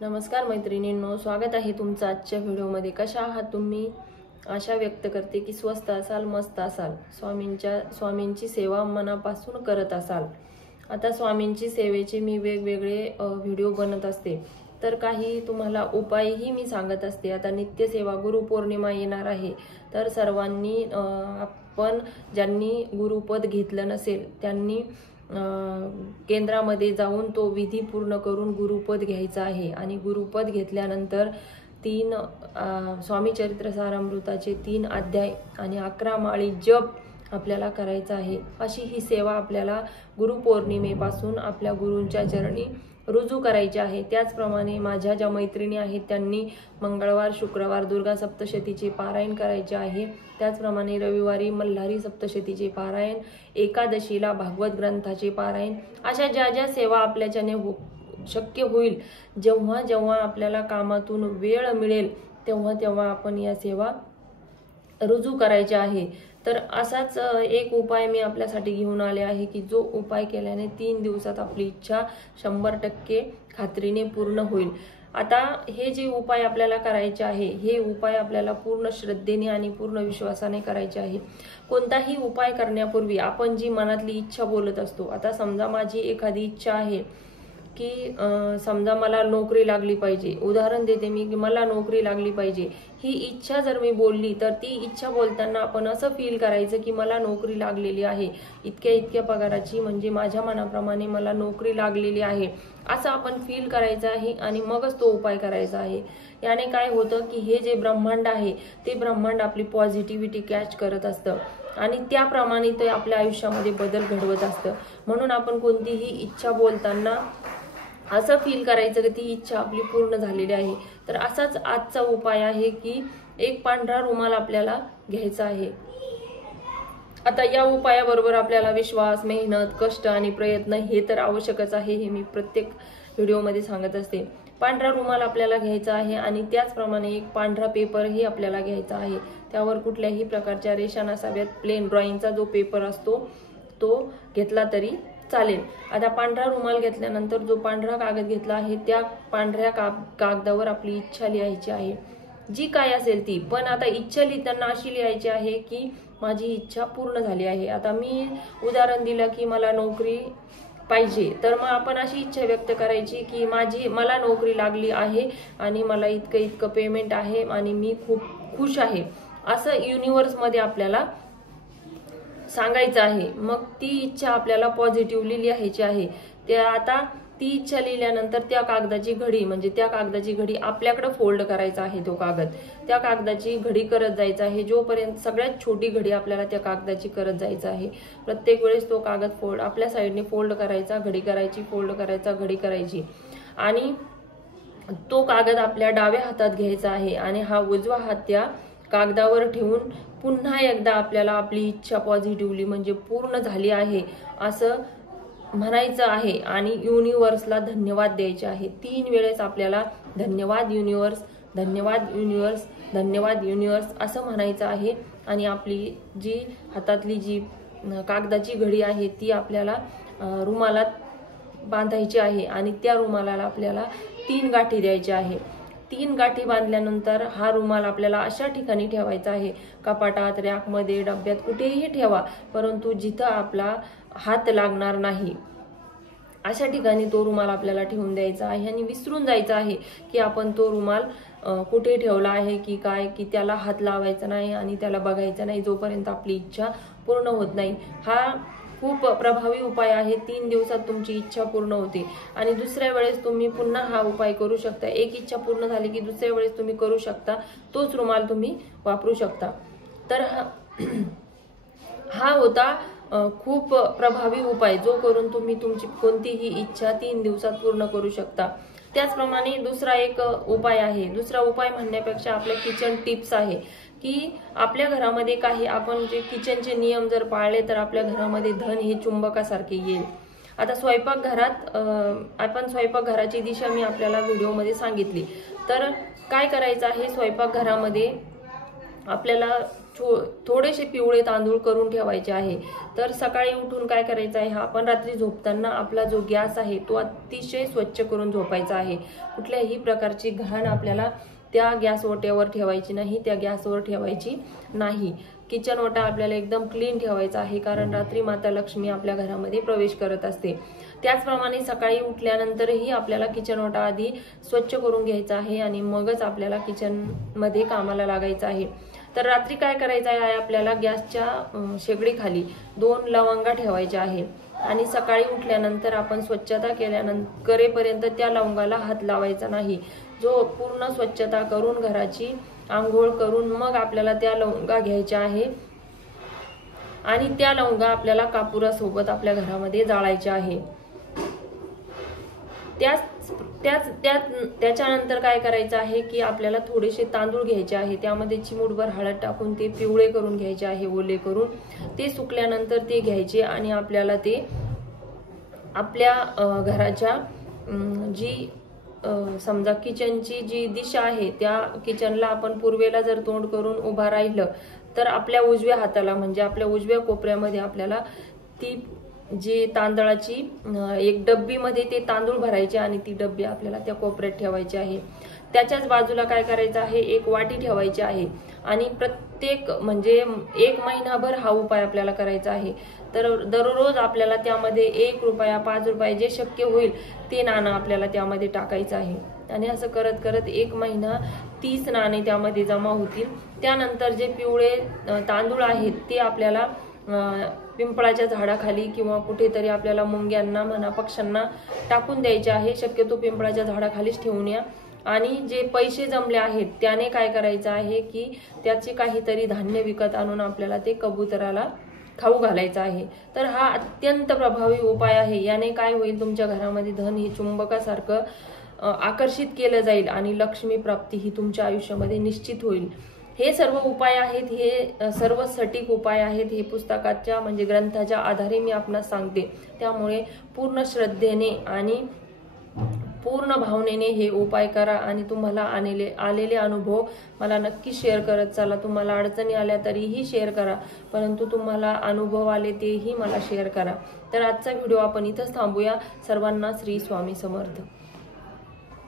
नमस्कार मैत्रिणींनो, स्वागत आहे तुमचं आजच्या व्हिडिओमध्ये। कशा आहात तुम्ही? आशा व्यक्त करते की स्वस्त असाल, मस्त असाल, स्वामींची सेवा मनापासून करत असाल। आता स्वामींची सेवेचे मी वेगवेगळे व्हिडिओ बनत असते, तर काही तुम्हाला उपायही मी सांगत असते। आता नित्यसेवा गुरुपौर्णिमा येणार आहे, तर सर्वांनी आपण ज्यांनी गुरुपद घेतलं नसेल त्यांनी केंद्रामध्ये जाऊन तो विधी पूर्ण करून गुरुपद घ्यायचा आहे। आणि गुरुपद घेतल्यानंतर 3 स्वामी चरित्र सारामृताचे 3 अध्याय आणि 11 माळी जप आपल्याला करायचा आहे। अशी ही सेवा आपल्याला गुरुपौर्णिमेपासून आपल्या गुरूंच्या चरणी रुजू करायची आहे। त्याचप्रमाणे माझ्या ज्या मैत्रिणी आहेत त्यांनी मंगळवार शुक्रवार दुर्गा सप्तशतीचे पारायण करायचे आहे। त्याचप्रमाणे रविवारी मल्हारी सप्तशतीचे पारायण, एकादशीला भागवत ग्रंथाचे पारायण, अशा ज्या ज्या सेवा आपल्याच्याने शक्य होईल, जेव्हा जेव्हा आपल्याला कामातून वेळ मिळेल तेव्हा तेव्हा आपण या सेवा रुजू करायचे आहे। तर असाच एक उपाय मी आपल्यासाठी घेऊन आले आहे की जो उपाय केल्याने 3 दिवसात आपली इच्छा 100% खात्रीने पूर्ण होईल। आता हे जे उपाय आपल्याला करायचे आहे, हे उपाय आपल्याला पूर्ण श्रद्धेने आणि पूर्ण विश्वासाने करायचे आहे। कोणताही उपाय करण्यापूर्वी आपण जी मनातली इच्छा बोलत असतो, आता समजा माझी एखादी इच्छा आहे की समजा मला नोकरी लागली पाहिजे, उदाहरण देते मी की मला नोकरी लागली पाहिजे, ही इच्छा जर मी बोलली तर ती इच्छा बोलताना आपण असं फील करायचं की मला नोकरी लागलेली आहे, इतक्या इतक्या पगाराची, म्हणजे माझ्या मनाप्रमाणे मला नोकरी लागलेली आहे, असं आपण फील करायचं आहे आणि मगच तो उपाय करायचा आहे। याने काय होतं की हे जे ब्रह्मांड आहे ते ब्रह्मांड आपली पॉझिटिव्हिटी कॅच करत असतं आणि त्याप्रमाणे ते आपल्या आयुष्यामध्ये बदल घडवत असतं। म्हणून आपण कोणतीही इच्छा बोलताना असं फील करायचं की ती इच्छा आपली पूर्ण झालेली आहे। तर असाच आजचा उपाय आहे की एक पांढरा रुमाल आपल्याला घ्यायचा आहे। आता या उपायाबरोबर आपल्याला विश्वास, मेहनत, कष्ट आणि प्रयत्न हे तर आवश्यकच आहे, हे मी प्रत्येक व्हिडिओमध्ये सांगत असते। पांढरा रुमाल आपल्याला घ्यायचा आहे आणि त्याचप्रमाणे एक पांढरा पेपरही आपल्याला घ्यायचा आहे। त्यावर कुठल्याही प्रकारच्या रेषा नसाव्यात, प्लेन ड्रॉइंगचा जो पेपर असतो तो घेतला तरी चालेल। आता पांढरा रुमाल घेतल्यानंतर जो पांढरा कागद घेतला आहे त्या पांढऱ्या कागदावर आपली इच्छा लिहायची आहे, जी काय असेल ती। पण आता इच्छा लिहिताना अशी लिहायची आहे की माझी इच्छा पूर्ण झाली आहे। आता मी उदाहरण दिलं की मला नोकरी पाहिजे, तर मग आपण अशी इच्छा व्यक्त करायची की मला नोकरी लागली आहे आणि मला इतकं इतकं पेमेंट आहे आणि मी खूप खुश आहे, असं युनिव्हर्समध्ये आपल्याला सांगायचं आहे। मग ती इच्छा आपल्याला पॉझिटिव्हली लिहायची आहे। आता ती इच्छा लिहिल्यानंतर त्या कागदाची घडी, म्हणजे त्या कागदाची घडी आपल्याकडे फोल्ड करायचा आहे। तो कागद त्या कागदाची घडी करत जायचा आहे, जोपर्यंत सगळ्यात छोटी घडी आपल्याला त्या कागदाची करत जायचं आहे। प्रत्येक वेळेस तो कागद आपल्या साईडने फोल्ड करायचा, घडी करायची, फोल्ड करायचा, घडी करायची आणि तो कागद आपल्या डाव्या हातात घ्यायचा आहे आणि हा उजवा हात त्या कागदावर ठेवून पुन्हा एकदा आपल्याला आपली इच्छा पॉझिटिव्हली म्हणजे पूर्ण झाली आहे असं म्हणायचं आहे आणि युनिव्हर्सला धन्यवाद द्यायचे आहे। 3 वेळेस आपल्याला धन्यवाद युनिव्हर्स, धन्यवाद युनिव्हर्स, धन्यवाद युनिव्हर्स असं म्हणायचं आहे। आणि आपली जी हातातली जी कागदाची घडी आहे ती आपल्याला रुमालात बांधायची आहे आणि त्या रुमालाला आपल्याला 3 गाठी द्यायच्या आहे। 3 गाठी बांधल्यानंतर हा रुमाल आपल्याला अशा ठिकाणी ठेवायचा आहे, कपाटात, रॅकमध्ये, डब्यात, कुठेही ठेवा, परंतु जिथं आपला हात लागणार नाही अशा ठिकाणी तो रुमाल आपल्याला ठेवून द्यायचा आहे आणि विसरून जायचं आहे की आपण तो रुमाल कुठे ठेवला आहे की काय, की त्याला हात लावायचा नाही आणि त्याला बघायचं नाही जोपर्यंत आपली इच्छा पूर्ण होत नाही। हा खूप प्रभावी उपाय आहे। 3 दिवसात तुमची इच्छा पूर्ण होते आणि दुसऱ्या वेळेस तुम्ही पुन्हा हा उपाय करू शकता। एक इच्छा पूर्ण झाली की दुसऱ्या वेळेस तुम्ही करू शकता, तोच रुमाल तुम्ही वापरू शकता। तर हा होता खूप प्रभावी उपाय, जो करून तुम्ही तुमची कोणतीही इच्छा 3 दिवसात पूर्ण करू शकता। त्याचप्रमाणे दुसरा एक उपाय आहे, दुसरा उपाय म्हणण्यापेक्षा आपल्या किचन टिप्स आहे की आपल्या घरामध्ये काही आपण जे किचनचे नियम जर पाळले तर आपल्या घरामध्ये धन हे चुंबकासारखे येईल। आता स्वयंपाकघरात आपण स्वयंपाकघराची दिशा मी आपल्याला व्हिडिओमध्ये सांगितली, तर काय करायचं आहे, स्वयंपाकघरामध्ये आपल्याला थोडेसे पिवळे तांदूळ करून ठेवायचे आहे। तर सकाळी उठून काय करायचं आहे, आपण रात्री झोपताना आपला जो गॅस आहे तो अतिशय स्वच्छ करून झोपायचा आहे। कुठल्याही प्रकारची घाण आपल्याला त्या गॅस ओट्यावर ठेवायची नाही, त्या गॅसवर ठेवायची नाही। किचन ओटा आपल्याला एकदम क्लीन ठेवायचा आहे, कारण रात्री माता लक्ष्मी आपल्या घरामध्ये प्रवेश करत असते। त्याचप्रमाणे सकाळी उठल्यानंतरही आपल्याला किचन ओटा आधी स्वच्छ करून घ्यायचा आहे आणि मगच आपल्याला किचनमध्ये कामाला लागायचं आहे। तर रात्री काय करायचं आहे, आपल्याला गॅसच्या शेगडीखाली 2 लवंगा ठेवायच्या आहे आणि सकाळी उठल्यानंतर आपण स्वच्छता करेपर्यंत त्या लवंगाला हात लावायचा नाही। जो पूर्ण स्वच्छता करून घराची आंघोळ करून मग आपल्याला त्या लवंगा घ्यायच्या आहे आणि त्या लवंगा आपल्याला कापुरासोबत आपल्या घरामध्ये जाळायच्या आहे। त्याच्यानंतर काय करायचं आहे की आपल्याला थोडेसे तांदूळ घ्यायचे आहे, त्यामध्ये चिमूटभर हळद टाकून ते पिवळे करून घ्यायचे आहे, ओले करून। ते सुकल्यानंतर ते घ्यायचे आणि आपल्याला ते आपल्या घराच्या जी समजा किचनची जी दिशा आहे त्या किचनला आपण पूर्वेला जर तोंड करून उभा राहिलं तर आपल्या उजव्या हाताला म्हणजे आपल्या उजव्या कोपऱ्यामध्ये आपल्याला ती जी तांदळाची एक डब्बीमध्ये ते तांदूळ भरायचे आणि ती डब्बी आपल्याला त्या कोपऱ्यात ठेवायची आहे। त्याच्याच बाजूला काय करायचं आहे, एक वाटी ठेवायची आहे आणि प्रत्येक म्हणजे 1 महिनाभर हा उपाय आपल्याला करायचा आहे। तर दररोज आपल्याला त्यामध्ये 1 रुपया 5 रुपये जे शक्य होईल ते नाणं आपल्याला त्यामध्ये टाकायचं आहे आणि असं करत करत 1 महिना 30 नाणे त्यामध्ये जमा होतील। त्यानंतर जे पिवळे तांदूळ आहेत ते आपल्याला पिंपळाच्या झाडाखाली किंवा कुठेतरी आपल्याला मुंग्यांना म्हणा पक्ष्यांना टाकून द्यायचे आहे। शक्यतो पिंपळाच्या झाडाखालीच ठेवून या आणि जे पैसे जमले आहेत त्याने काय करायचं आहे की त्याचे काहीतरी धान्य विकत आणून आपल्याला ते कबुतराला खाऊ घालायचं आहे। तर हा अत्यंत प्रभावी उपाय आहे। याने काय होईल, तुमच्या घरामध्ये धन हे चुंबकासारखं आकर्षित केलं जाईल आणि लक्ष्मी प्राप्ती ही तुमच्या आयुष्यामध्ये निश्चित होईल। हे सर्व उपाय आहेत, हे सर्व सटीक उपाय आहेत, हे पुस्तकाच्या म्हणजे ग्रंथाच्या आधारे मी आपणास सांगते। त्यामुळे पूर्ण श्रद्धेने आणि पूर्ण भावनेने हे उपाय करा आणि तुम्हाला आलेले अनुभव मला नक्की शेअर करत चला। तुम्हाला अडचणी आल्या तरीही शेअर करा, परंतु तुम्हाला अनुभव आले तेही मला शेअर करा। तर आजचा व्हिडिओ आपण इथंच थांबूया। सर्वांना श्री स्वामी समर्थ।